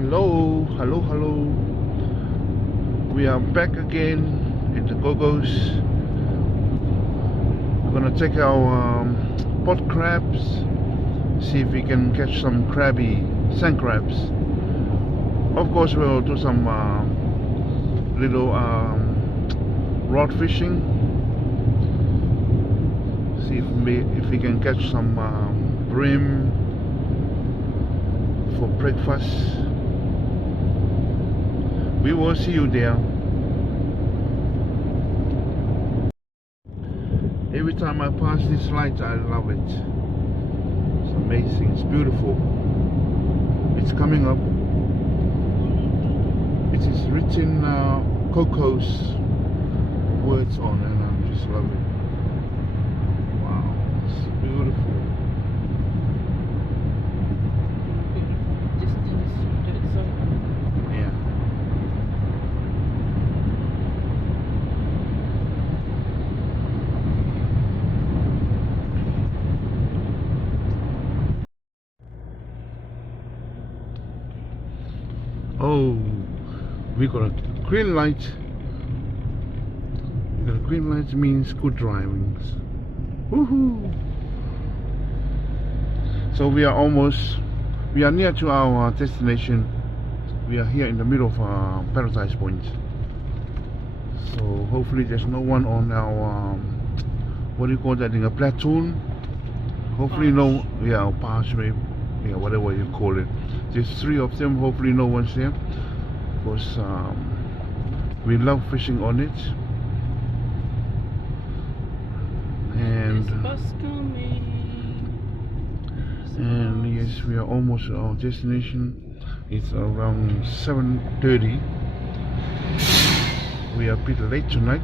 Hello, hello, hello. We are back again in the Gogos. We're gonna take our pot crabs, see if we can catch some sand crabs. Of course, we'll do some little rod fishing. See if we can catch some bream for breakfast. We will see you there. Every time I pass this light, I love it. It's amazing. It's beautiful. It's coming up. It is written Coco's words on, and I just love it. Wow, it's beautiful. Yeah. Oh, we got a green light. The green light means good driving. Woohoo! So we are near to our destination. We are here in the middle of Paradise Point. So hopefully there's no one on our what do you call that thing, a platoon? Hopefully no, yeah, or pass maybe, yeah, whatever you call it. There's 3 of them. Hopefully no one's there, because we love fishing on it. And yes, we are almost at our destination. It's around 7:30. We are a bit late tonight.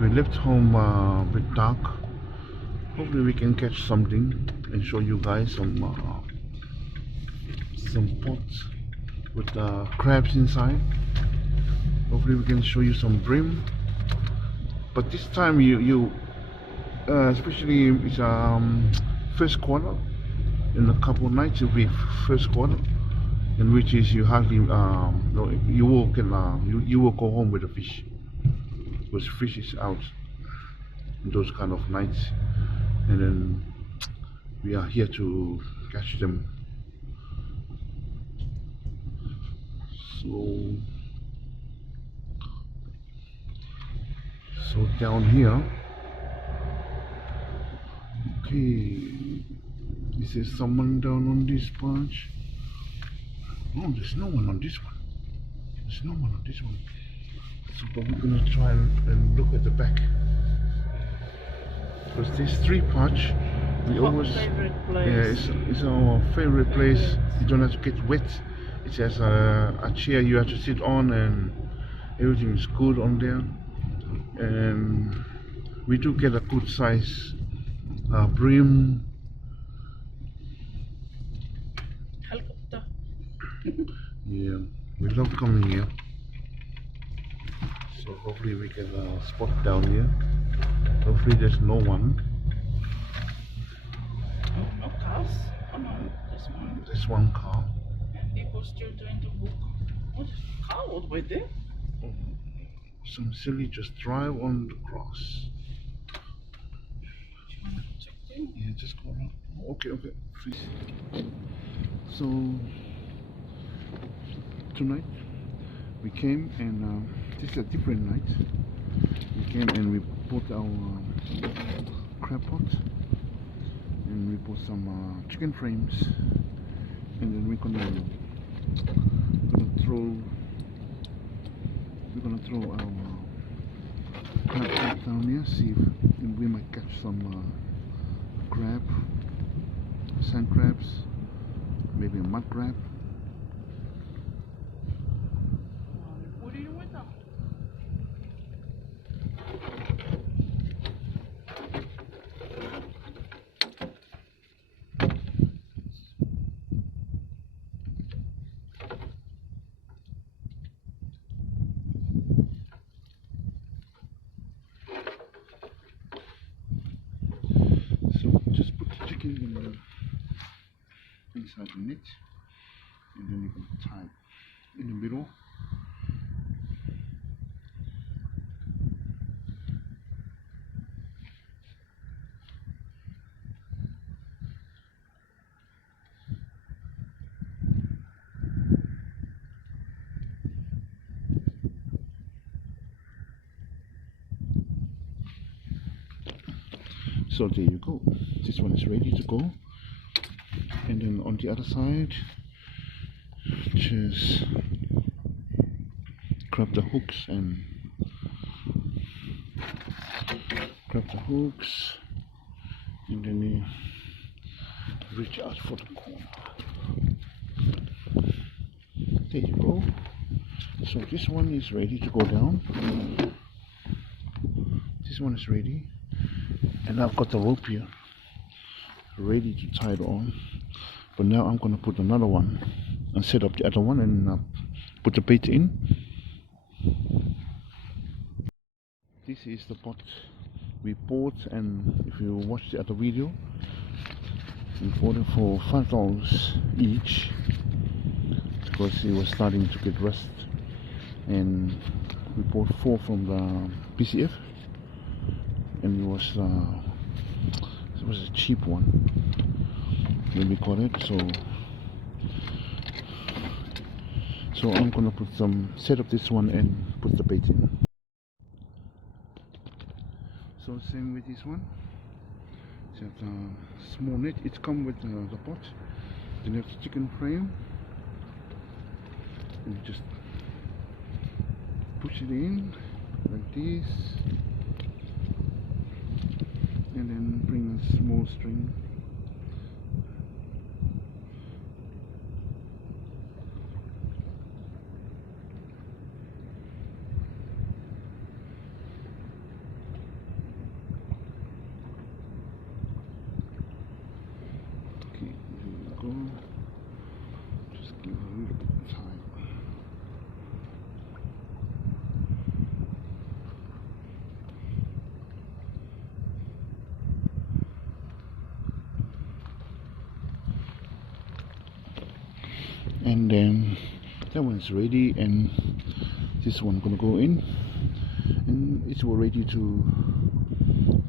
We left home a bit dark. Hopefully we can catch something and show you guys some pots with crabs inside. Hopefully we can show you some bream. But this time especially it's first quarter. In a couple of nights it'll be first quarter, in which is you hardly you will go home with the fish, because fish is out in those kind of nights, and then we are here to catch them. So down here, okay, is there someone down on this branch? No, there's no one on this one. There's no one on this one. So but we're gonna try and look at the back, because there's 3 parts. We always, yeah, it's our favorite place. You don't have to get wet. It has a chair you have to sit on, and everything is good on there. And we do get a good size bream. Helicopter. Yeah, we love coming here. So hopefully we get a spot down here. Hopefully there's no one. Oh, no cars. Oh no, there's one. There's one car. And people still trying to book. What car was right there? Some silly just drive on the grass. Yeah, just go around. Okay, please. So tonight we came, and this is a different night. We came and we bought our crab pot, and we bought some chicken frames, and then we're gonna throw our crab pot down here, see if we might catch some sand crabs, maybe a mud crab. What do you want now? So just put the chicken in inside the net, and then you can tie it in the middle. So there you go, this one is ready to go. And then on the other side, just grab the hooks and then you reach out for the corner. There you go. So this one is ready to go down. This one is ready, and I've got the rope here ready to tie it on. But now I'm gonna put another one and set up the other one and put the bait in. This is the pot we bought, and if you watch the other video, we bought it for $5 each because it was starting to get rust, and we bought 4 from the PCF, and it was a cheap one when we got it. So I'm gonna set up this one and put the bait in. So same with this one. It's a small net. It comes with the pot. Then you have the chicken frame, and you just push it in like this, and then bring a small string. Just give it a little bit of time. And then that one's ready, and this one gonna go in, and it's all ready to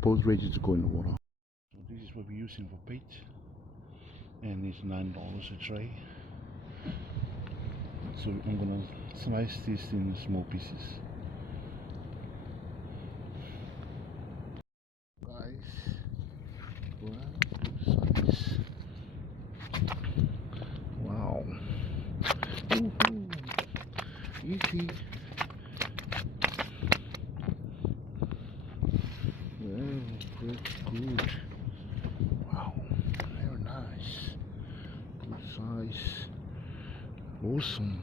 both ready to go in the water. So this is what we're using for bait, and it's $9 a tray. So I'm gonna slice this in small pieces. Guys, well, size. Wow. Woohoo. Easy. Very good. Wow, very nice. Good size. Awesome.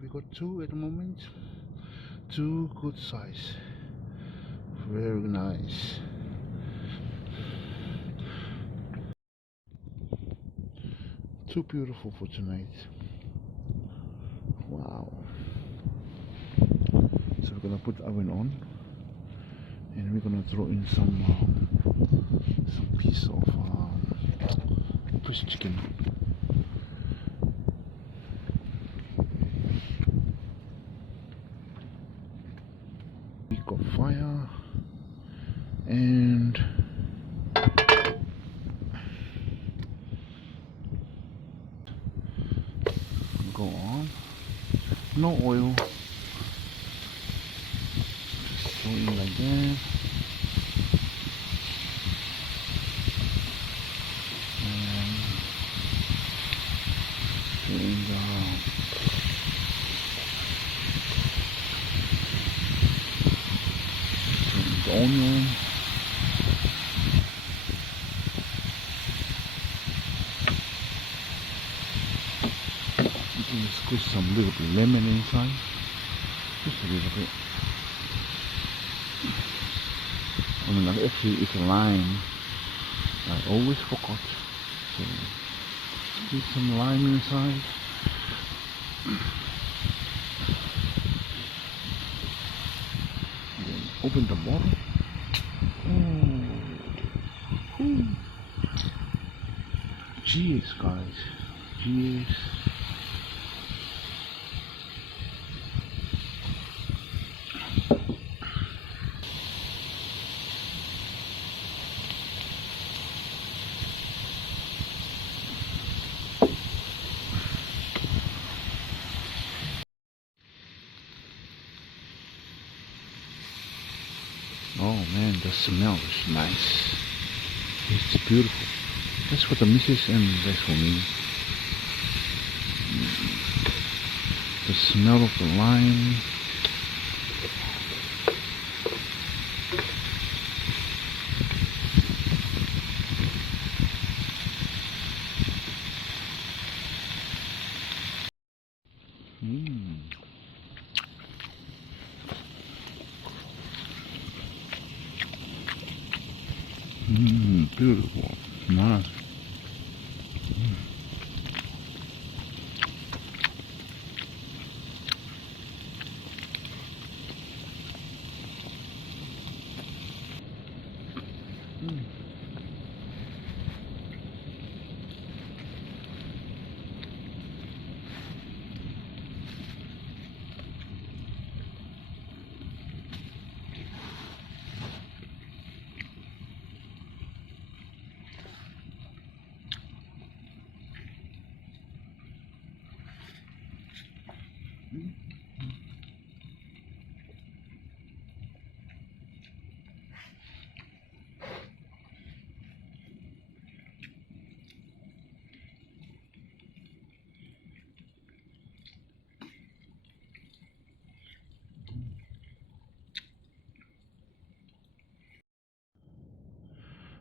We got 2 at the moment. 2 good size. Very nice. Too beautiful for tonight. Wow. So we're gonna put the oven on, and we're gonna throw in some piece of fish chicken. We got fire, and go on. No oil. Just throw in like that. And throw in the onion. Squeeze some little bit lemon inside, just a little bit. I mean, I actually eat a lime. I always forgot. So squeeze some lime inside. open the bottle. Oh. Cheers, guys. Cheers. Oh man, the smell is nice. It's beautiful. That's for the missus and that's for me. The smell of the lime. Beautiful. Nice.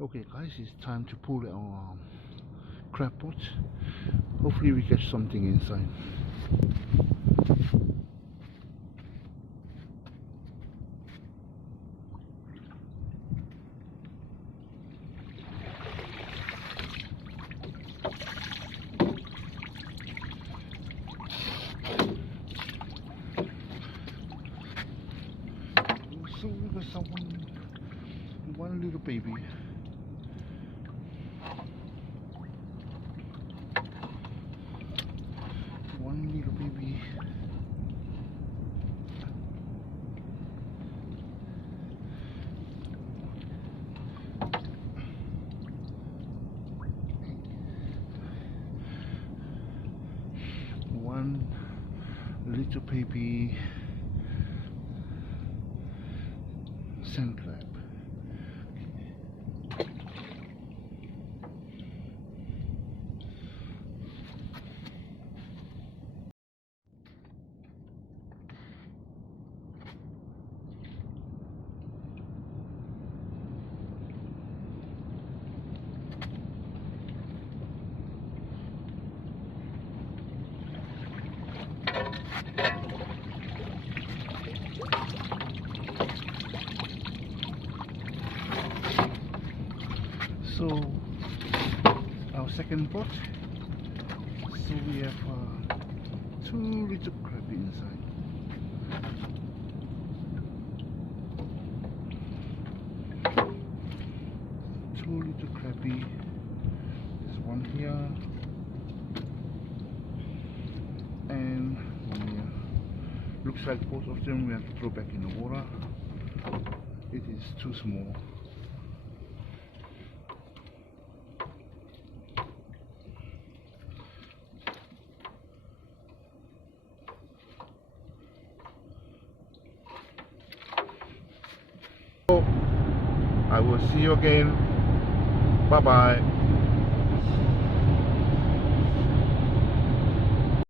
Okay guys, it's time to pull our crab pot. Hopefully we catch something inside. So there's one little baby. One little baby. One little baby sand crab. So our second pot. So we have two little crab inside. Two little crabby. There's one here and one here. Looks like both of them we have to throw back in the water. It is too small. I will see you again. Bye bye.